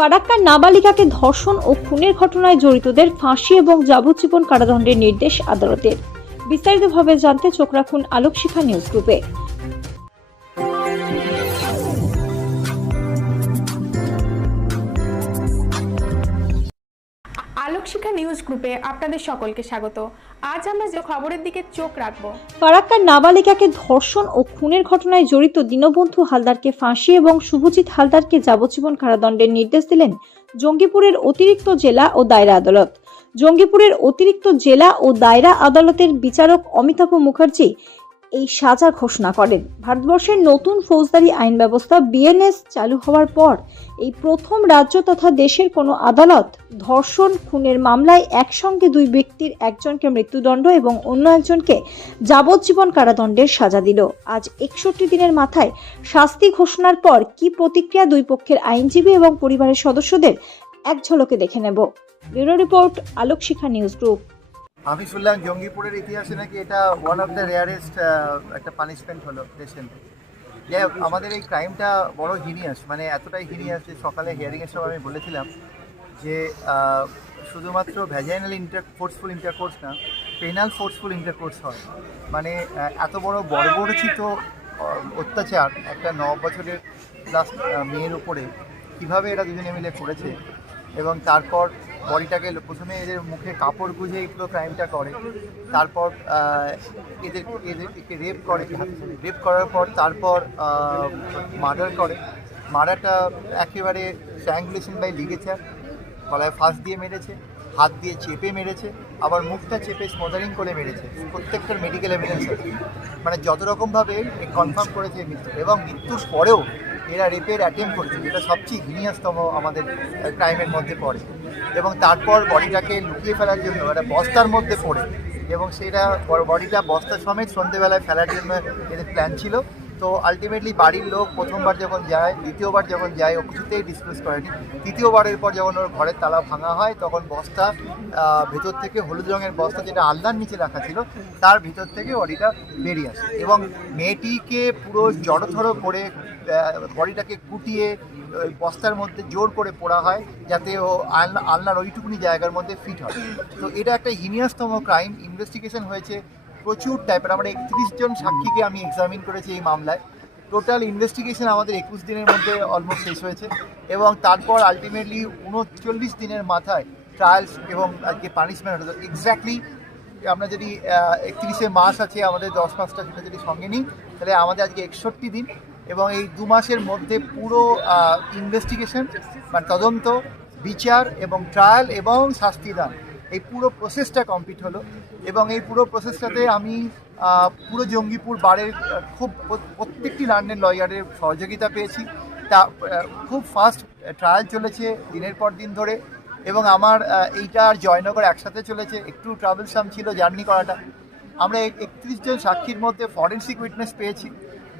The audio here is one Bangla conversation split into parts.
ফারাক্কার নাবালিকাকে ধর্ষণ ও খুনের ঘটনায় জড়িতদের ফাঁসি এবং যাবজ্জীবন কারাদণ্ডের নির্দেশ আদালতের। বিস্তারিতভাবে জানতে চোখ রাখুন আলোকশিখা নিউজ গ্রুপে। আলোকশিখা নিউজ গ্রুপে আপনাদের সকলকে স্বাগত। আজ আমরা যে খবরের দিকে চোখ রাখব। ফারাক্কার নাবালিকাকে ধর্ষণ ও খুনের ঘটনায় জড়িত দীনবন্ধু হালদারকে ফাঁসি এবং শুভজিৎ হালদারকে যাবজ্জীবন কারাদণ্ডের নির্দেশ দিলেন জঙ্গিপুরের অতিরিক্ত জেলা ও দায়রা আদালত। জঙ্গিপুরের অতিরিক্ত জেলা ও দায়রা আদালতের বিচারক অমিতাভ মুখার্জি এই সাজা ঘোষণা করেন। ভারতবর্ষের নতুন ফৌজদারি আইন ব্যবস্থা বিএনএস চালু হওয়ার পর এই প্রথম রাজ্য তথা দেশের কোনো আদালত ধর্ষণ, খুনের মামলায় একসঙ্গে দুই ব্যক্তির একজনকে মৃত্যুদণ্ড এবং অন্য একজনকে যাবজ্জীবন কারাদণ্ডের সাজা দিল। আজ একষট্টি দিনের মাথায় শাস্তি ঘোষণার পর কি প্রতিক্রিয়া দুই পক্ষের আইনজীবী এবং পরিবারের সদস্যদের এক ঝলকে দেখে নেব। Bureau report Alokshikha news group. আমি শুনলাম জঙ্গিপুরের ইতিহাসে নাকি এটা ওয়ান অফ দ্য রেয়ারেস্ট একটা পানিশমেন্ট হলো রিসেন্টলি যাই হোক, আমাদের এই ক্রাইমটা বড় হিনিয়াস মানে এতটাই হিনিয়াস যে সকালে হিয়ারিংয়ের সময় আমি বলেছিলাম যে শুধুমাত্র ভ্যাজাইনাল ইন্টার ফোর্সফুল ইন্টারকোর্স না পেনাল ফোর্সফুল ইন্টারকোর্স হয়। মানে এত বড় বর্বরচিত অত্যাচার একটা ন বছরের প্লাস মেয়ের উপরে কীভাবে এরা দুজনে মিলে করেছে? এবং তারপর বডিটাকে প্রথমে এদের মুখে কাপড় গুঁজে পুরো ক্রাইমটা করে। তারপর এদের এদেরকে রেপ করে রেপ করার পর তারপর মার্ডার করে। মার্ডারটা একেবারে স্ট্র্যাঙ্গুলেশন বাই লিগেচার। গলায় ফাঁস দিয়ে মেরেছে, হাত দিয়ে চেপে মেরেছে, আবার মুখটা চেপে স্মোদারিং করে মেরেছে। প্রত্যেকটার মেডিকেল এভিডেন্স মানে যত রকমভাবে কনফার্ম করেছে মৃত্যু এবং মৃত্যুর পরেও এরা রেপের অ্যাটেম্প করেছিল এটা সবচেয়ে হিনিয়াসতম আমাদের ক্রাইমের মধ্যে পড়ে। এবং তারপর বডিটাকে লুকিয়ে ফেলার জন্য একটা বস্তার মধ্যে পড়ে। এবং সেটা বডিটা বস্তা সমেত সন্ধ্যেবেলায় ফেলার জন্য এদের প্ল্যান ছিল। তো আলটিমেটলি বাড়ির লোক প্রথমবার যখন যায়, দ্বিতীয়বার যখন যায় ও কিছুতেই ডিসক্লোজ করেনি তৃতীয়বারের পর যখন ওর ঘরের তালা ভাঙা হয়, তখন বস্তা ভেতর থেকে হলুদ রঙের বস্তা যেটা আলনার নিচে রাখা ছিল, তার ভিতর থেকে বডিটা বেরিয়ে আসে। এবং মেয়েটিকে পুরো জড়থড়ো করে বডিটাকে কুটিয়ে, ওই বস্তার মধ্যে জোর করে পোড়া হয়, যাতে ও আলনা, আলনার ওইটুকুনি জায়গার মধ্যে ফিট হয়। তো এটা একটা হিনিয়াসতম ক্রাইম ইনভেস্টিগেশন হয়েছে প্রচুর টাইপের আমরা একত্রিশ জন সাক্ষীকে আমি এক্সামিন করেছি এই মামলায়। টোটাল ইনভেস্টিগেশন আমাদের একুশ দিনের মধ্যে অলমোস্ট শেষ হয়েছে এবং তারপর আলটিমেটলি উনচল্লিশ দিনের মাথায় ট্রায়ালস এবং আজকে পানিশমেন্ট হলো। এক্স্যাক্টলি আমরা যদি একত্রিশে মাস আছে, আমাদের দশ মাসটা সেটা যদি সঙ্গে নিই, তাহলে আমাদের আজকে একষট্টি দিন এবং এই দু মাসের মধ্যে পুরো ইনভেস্টিগেশন মানে তদন্ত, বিচার এবং ট্রায়াল এবং শাস্তিদান এই পুরো প্রসেসটা কমপ্লিট হলো এবং এই পুরো প্রসেসটাতে আমি পুরো জঙ্গিপুর বারের খুব প্রত্যেকটি লার্নের লয়ারের সহযোগিতা পেয়েছি। তা খুব ফাস্ট ট্রায়াল চলেছে দিনের পর দিন ধরে এবং আমার এইটা আর জয়নগর একসাথে চলেছে। একটু ট্রাভেলসাম ছিল জার্নি করাটা। আমরা একত্রিশ জন সাক্ষীর মধ্যে ফরেন্সিক উইটনেস পেয়েছি।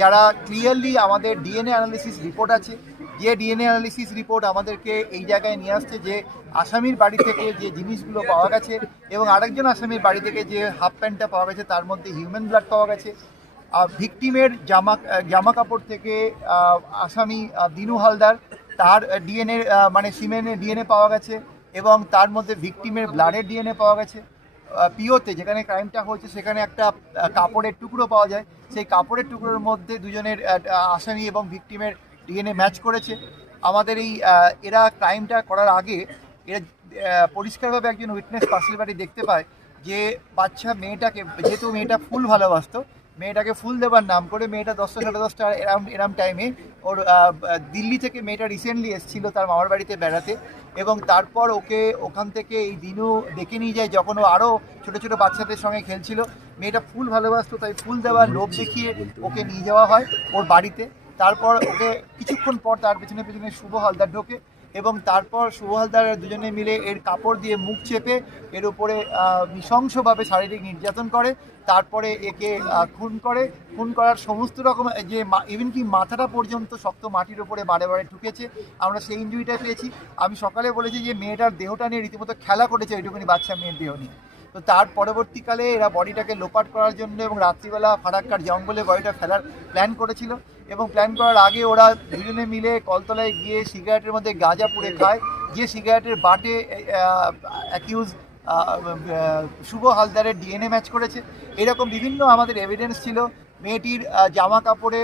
যারা ক্লিয়ারলি আমাদের ডিএনএ অ্যানালিসিস রিপোর্ট আছে, যে ডিএনএ অ্যানালিসিস রিপোর্ট আমাদেরকে এই জায়গায় নিয়ে আসছে যে আসামির বাড়ি থেকে যে জিনিসগুলো পাওয়া গেছে এবং আরেকজন আসামির বাড়ি থেকে যে হাফ প্যান্টটা পাওয়া গেছে, তার মধ্যে হিউম্যান ব্লাড পাওয়া গেছে। ভিকটিমের জামা জামা কাপড় থেকে আসামি দিনু হালদার, তার ডিএনএ মানে সিমেনের ডিএনএ পাওয়া গেছে এবং তার মধ্যে ভিকটিমের ব্লাডের ডিএনএ পাওয়া গেছে। পিওতে যেখানে ক্রাইমটা হয়েছে, সেখানে একটা কাপড়ের টুকরো পাওয়া যায়। সেই কাপড়ের টুকরোর মধ্যে দুজনের আসামি এবং ভিকটিমের ডিএনএ ম্যাচ করেছে। আমাদের এই এরা ক্রাইমটা করার আগে এরা পরিষ্কারভাবে একজন উইটনেস পার্সেল বাড়ি দেখতে পায় যে বাচ্চা মেয়েটাকে, যেহেতু মেয়েটা ফুল ভালোবাসতো মেয়েটাকে ফুল দেবার নাম করে মেয়েটা দশটা সাড়ে দশটা এরম এরম টাইমে ওর দিল্লি থেকে মেয়েটা রিসেন্টলি এসেছিল তার মামার বাড়িতে বেড়াতে এবং তারপর ওকে ওখান থেকে এই দিনও ডেকে নিয়ে যায় যখন ও আরও ছোটো ছোটো বাচ্চাদের সঙ্গে খেলছিল। মেয়েটা ফুল ভালোবাসতো, তাই ফুল দেওয়ার লোভ দেখিয়ে ওকে নিয়ে যাওয়া হয় ওর বাড়িতে। তারপর ওকে কিছুক্ষণ পর তার পেছনে পেছনে শুভ হালদার ঢোকে এবং তারপর শুভ হালদার দুজনে মিলে এর কাপড় দিয়ে মুখ চেপে এর উপরে নৃশংসভাবে শারীরিক নির্যাতন করে, তারপরে একে খুন করে। খুন করার সমস্ত রকম যে ইভেন কি মাথাটা পর্যন্ত শক্ত মাটির উপরে বারে বারে ঢুকেছে, আমরা সেই ইঞ্জুরিটা পেয়েছি। আমি সকালে বলেছি যে মেয়েটার দেহটা নিয়ে রীতিমতো খেলা করেছে ওইটুকুনি বাচ্চা মেয়ের দেহ নিয়ে। তো তার পরবর্তীকালে এরা বডিটাকে লোপাট করার জন্য এবং রাত্রিবেলা ফারাক্কার জঙ্গলে বডিটা ফেলার প্ল্যান করেছিল। এবং প্ল্যান করার আগে ওরা দুজনে মিলে কলতলায় গিয়ে সিগারেটের মধ্যে গাঁজা পুড়ে খায়। যে সিগারেটের বাটে অ্যাকিউজ শুভ হালদারের ডিএনএ ম্যাচ করেছে। এরকম বিভিন্ন আমাদের এভিডেন্স ছিল। মেয়েটির জামা কাপড়ে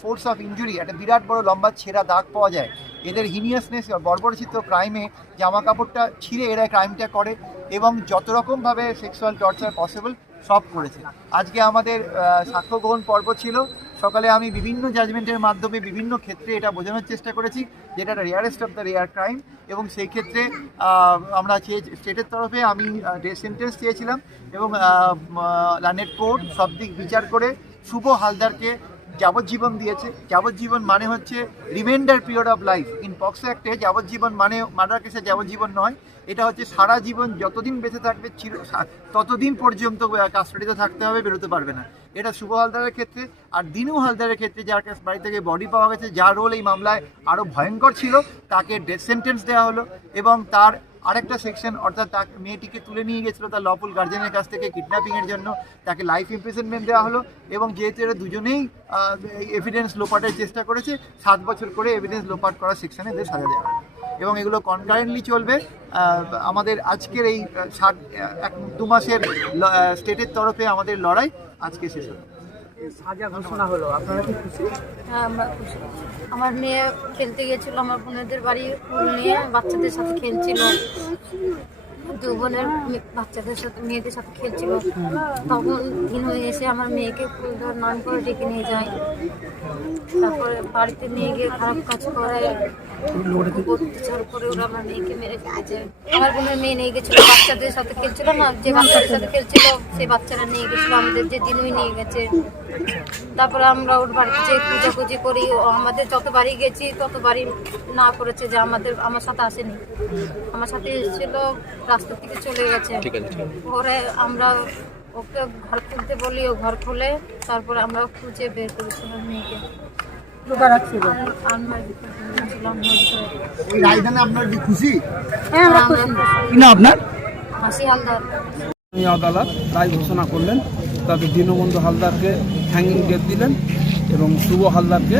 ফোর্স অফ ইঞ্জুরি একটা বিরাট বড় লম্বা ছেঁড়া দাগ পাওয়া যায়। এদের হিনিয়াসনেস বর্বরচিত ক্রাইমে জামা কাপড়টা ছিঁড়ে এরা ক্রাইমটা করে এবং যত রকমভাবে সেক্সুয়াল টর্চার পসিবল সব করেছে। আজকে আমাদের সাক্ষ্য গ্রহণ পর্ব ছিল। সকালে আমি বিভিন্ন জাজমেন্টের মাধ্যমে বিভিন্ন ক্ষেত্রে এটা বোঝানোর চেষ্টা করেছি, যেটা rarest of the rare crime এবং সেই ক্ষেত্রে আমরা চেয়ে স্টেটের তরফে আমি ডেথ সেন্টেন্স চেয়েছিলাম এবং লানেট কোর্ট সব দিক বিচার করে শুভ হালদারকে যাবজ্জীবন দিয়েছে। যাবজ্জীবন মানে হচ্ছে remainder period of life in POCSO অ্যাক্টে যাবজ্জীবন মানে মার্ডার কেসে যাবজ্জীবন নয়। এটা হচ্ছে সারা জীবন যতদিন বেঁচে থাকবে ততদিন পর্যন্ত কাস্টাডিতে থাকতে হবে, বেরোতে পারবে না। এটা শুভ হালদারের ক্ষেত্রে, আর দিনু হালদারের ক্ষেত্রে যার কাছে বাড়ি থেকে বডি পাওয়া গেছে, যার রোল এই মামলায় আরও ভয়ঙ্কর ছিল, তাকে ডেথ সেন্টেন্স দেওয়া হলো এবং তার আরেকটা সেকশন অর্থাৎ তাকে মেয়েটিকে তুলে নিয়ে গেছিল তার লফুল গার্জেনের কাছ থেকে কিডন্যাপিংয়ের জন্য তাকে লাইফ ইমপ্রিজনমেন্ট দেওয়া হলো এবং যেহেতু এরা দুজনেই এভিডেন্স লোপাটের চেষ্টা করেছে, সাত বছর করে এভিডেন্স লোপাট করার সেকশনে এদের সাজা দেওয়া। এবং এগুলো কনকারেন্টলি চলবে। আমাদের আজকের এই সাত ষাট এক দু মাসের স্টেটের তরফে আমাদের লড়াই আজকে শেষ হলো সাজা ঘোষণা হলো আপনারা কি খুশি? হ্যাঁ আমরা খুশি। আমার মেয়ে খেলতে গেছিল আমার বোনেদের বাড়ি ফুল নিয়ে বাচ্চাদের সাথে খেলছিল। দু বোনের বাচ্চাদের সাথে মেয়েদের সাথে খেলছিল। তখন দিন হয়ে এসে আমার মেয়েকে ফুল ধর নাম করে ডেকে নিয়ে যায়। তারপরে বাড়িতে নিয়ে গিয়ে খারাপ কাজ করে। অত্যাচার করে ওরা আমার মেয়েকে মেরে ফেলেছে আমার মেয়ে নিয়ে গেছিল, বাচ্চাদের সাথে খেলছিল না, যে বাচ্চাদের সাথে খেলছিল, সেই বাচ্চারা নিয়ে গেছিল আমাদের যে দিনই নিয়ে গেছে। তারপরে আমরা ওর বাড়িতে যে খুঁজাখুঁজি করি। ও আমাদের যত বাড়ি গেছি তত বাড়ি না করেছে যে আমাদের আমার সাথে আসেনি। আমার সাথে এসেছিল রাস্তা থেকে চলে গেছে। পরে আমরা ওকে ঘর খুলতে বলি ও ঘর খুলে তারপরে আমরা খুঁজে বের করেছিলাম মেয়েকে। আপনার কি খুশি? হ্যাঁ আমরা খুশি। কি না আপনার? হাসি হালদার। আদালত রায় ঘোষণা করলেন। তাতে দীনবন্ধু হালদারকে হ্যাঙ্গিং ডেট দিলেন এবং শুভ হালদারকে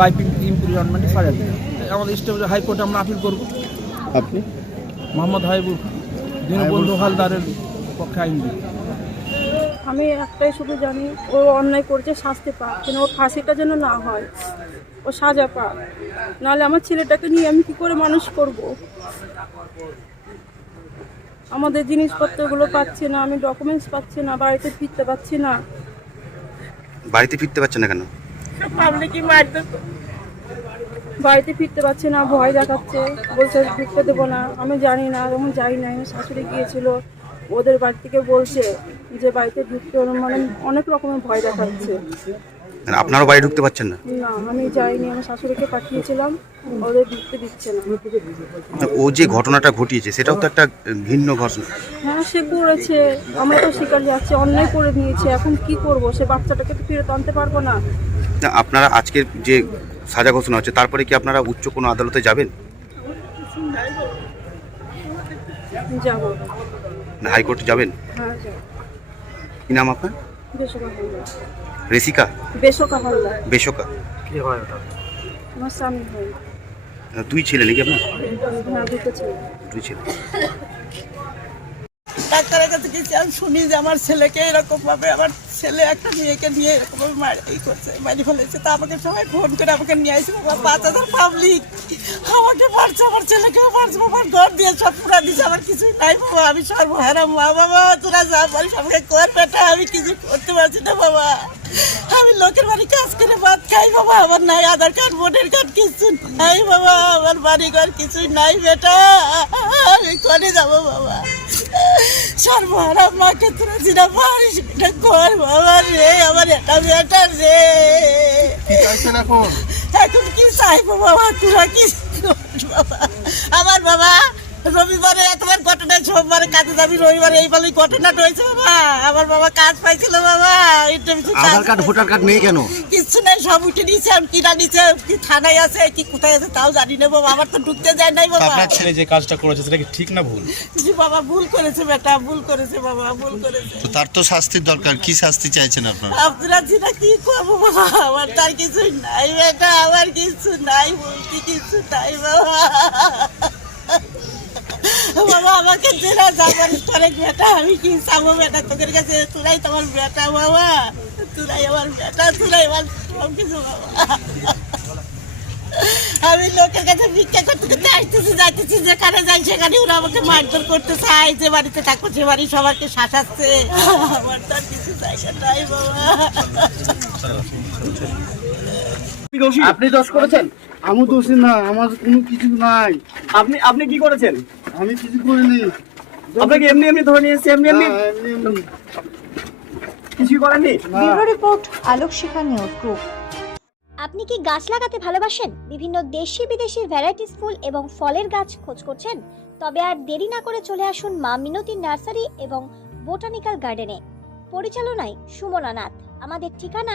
লাইফ ইমপ্রিজনমেন্টে সাজা দিলেন। আমাদের স্টেট হাইকোর্টে আমরা আপিল করব। আপনি? মোহাম্মদ হাইবুল দীনবন্ধু হালদারের পক্ষে আইনজীবী। আমি একটাই শুধু জানি ও অন্যায় করছে শাস্তি পাক কিন্তু ওর ফাঁসিটা যেন না হয় ও সাজা পাক। নাহলে আমার ছেলেটাকে নিয়ে আমি কি করে মানুষ করব? আমাদের জিনিসপত্রগুলো পাচ্ছি না আমি ডকুমেন্টস পাচ্ছি না বাড়িতে ফিরতে পারছি না। বাড়িতে ফিরতে পারছেন না কেন? পাবলিকই মারতে। বাড়িতে ফিরতে পারছি না ভয় দেখাচ্ছে বলছে ফিরতে দেবো না আমি জানি না যখন যাই না আমার শাশুড়ি গিয়েছিল ওদের বাড়ি থেকে বলছে যে বাড়িতে ঢুকতে মানে অনেক রকমের ভয় দেখাচ্ছে। মানে আপনারও বাড়ি ঢুকতে পারছেন না? না আমি যাইনি আমার শাশুড়িকে পাঠিয়েছিলাম। ওদের ঢুকতে দিচ্ছে না। ও যে ঘটনাটা ঘটিয়েছে সেটাও তো একটা ভিন্ন ঘটনা। হ্যাঁ সে করেছে। আমরা তো শিকার যাচ্ছি অন্যায় করে নিয়েছে। এখন কি করব? সে বাচ্চাটাকে তো ফিরত আনতে পারব না। না, আপনারা আজকের যে সাজা ঘোষণা হচ্ছে তারপরে কি আপনারা উচ্চ কোনো আদালতে যাবেন? যাব। না হাইকোর্টে যাবেন? হ্যাঁ যাব। কি নাম আপনার? বেসকা হালদার। রেসিকা বেসকা হালদার। বেশকা। কি হয় ওটা? আমার স্বামী হয়। দুই ছেলে নাকি আপনার? ছেলে। দুই ছেলে। ডাক্তারের কাছে গেছি আমি শুনি যে আমার ছেলেকে এরকম ভাবে আমার ছেলে একটা মেয়েকে নিয়ে এরকম ভাবে মার- করছে মারি ফেলেছে। তা আমাকে সবাই ফোন করে আমাকে নিয়ে আসছে বাবা পাঁচ হাজার পাবলিক। আমাকে মারছে আমার ছেলেকেও মারছে আমার ঘর দিয়ে সব পুরা দিচ্ছে আমার কিছুই নাই বাবা আমি সর্বহারা মা বাবা তোরা যা পারিস আমাকে কর বেটা আমি কিছু করতে পারছি না বাবা। আমি লোকের বাড়ি কাজ করে ভাত খাই বাবা আমার নাই আধার কার্ড ভোটার কার্ড কিছু নাই বাবা আমার বাড়ি ঘর কিছুই নাই বেটা। আমি করে যাব বাবা? সর্বহারা মাকে তোরা যেটা পারিস এটা কর বাবা রে আমার এটা বেটা রে। এখন? কি চাইব বাবা? তোরা কি বাবা? আমার বাবা রবিবারে এতবার ঘটনা সোমবারে কাজে যাবি রবিবারে এই বলেই ঘটনাটা হয়েছে বাবা। আমার বাবা কাজ পাইছিল বাবা interview Aadhaar card voter card নেই কেন? কিচ্ছু নাই সব উঠে নিয়েছে আমি কিনা নিচে কি থানায় আছে কি কোথায় আছে তাও জানি না বাবা আমার তো ঢুকতে যায় নাই বাবা। আপনার ছেলে যে কাজটা করেছে সেটা কি ঠিক না ভুল? জি বাবা ভুল করেছে বেটা ভুল করেছে বাবা ভুল করেছে। তো তার তো শাস্তির দরকার কি শাস্তি চাইছেন আপনারা? আপনারা যেটা কি করব বাবা আমার তার কিছু নাই বেটা আমার কিছু নাই বলতে কিছু নাই বাবা। বাবা, আমাকে জেরা যাবার করে বেটা, আমি কি চাবো বেটা? তোদের কাছে তোরাই তোমার বেটা, বাবা। তোরাই আমার বেটা তোরাই আমার সব কিছু বাবা। আমি লোকের কাছে ভিক্ষা করতে করতে আসতেছি যাইতেছি, যেখানে যাই সেখানে ওরা আমাকে মারধর করতে চায় যে বাড়িতে থাকো সে বাড়ি সবাইকে শাসাচ্ছে। আমার তো আর কিছু জায়গা নাই, বাবা। আপনি দোষ করেছেন? আমি দোষী না আমার কোনো কিছু নাই। আপনি আপনি কি করেছেন? আমি কিছু করিনি। আপনাকে এমনি এমনি ধরে নিয়ে এসেছি এমনি এমনি? কিছু করেননি? Bureau report Alok Shikha news group. আপনি কি গাছ লাগাতে ভালোবাসেন? বিভিন্ন দেশি বিদেশি ভ্যারাইটিস ফুল এবং ফলের গাছ খোঁজ করছেন? তবে আর দেরি না করে চলে আসুন মা মিনতি নার্সারি এবং বোটানিক্যাল গার্ডেনে। পরিচালনায় সুমনা নাথ। আমাদের ঠিকানা